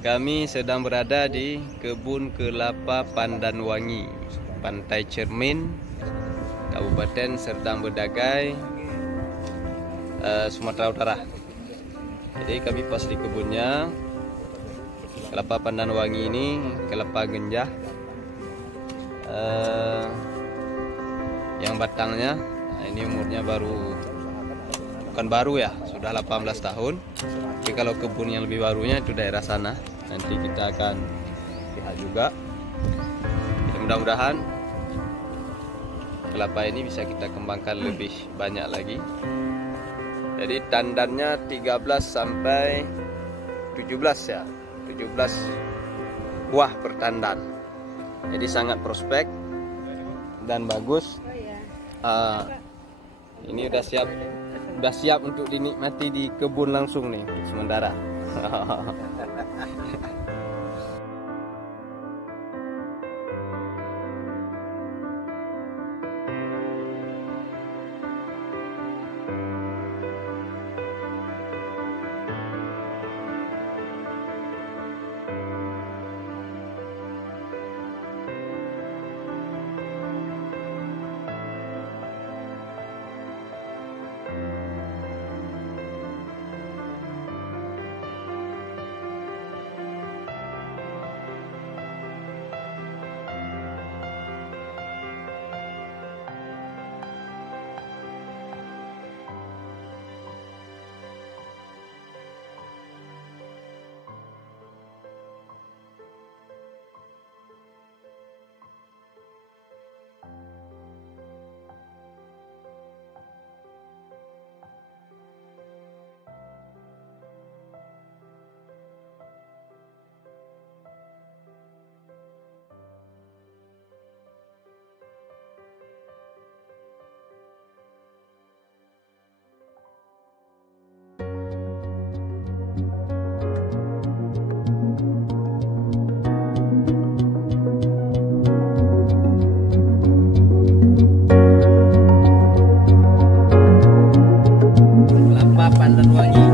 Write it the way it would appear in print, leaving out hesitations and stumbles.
Kami sedang berada di Kebun Kelapa Pandanwangi, Pantai Cermin, Kabupaten Serdang Bedagai, Sumatera Utara. Jadi kami pas di kebunnya. Kelapa Pandanwangi ini kelapa genjah yang batangnya, ini umurnya bukan baru ya, sudah 18 tahun. Tapi kalau kebun yang lebih barunya itu daerah sana. Nanti kita akan lihat juga. Mudah-mudahan kelapa ini bisa kita kembangkan lebih banyak lagi. Jadi tandannya 13 sampai 17 ya. 17 buah per tandan. Jadi sangat prospek dan bagus. Ini udah siap untuk dinikmati di kebun langsung nih untuk sementara. Kelapa Pandanwangi.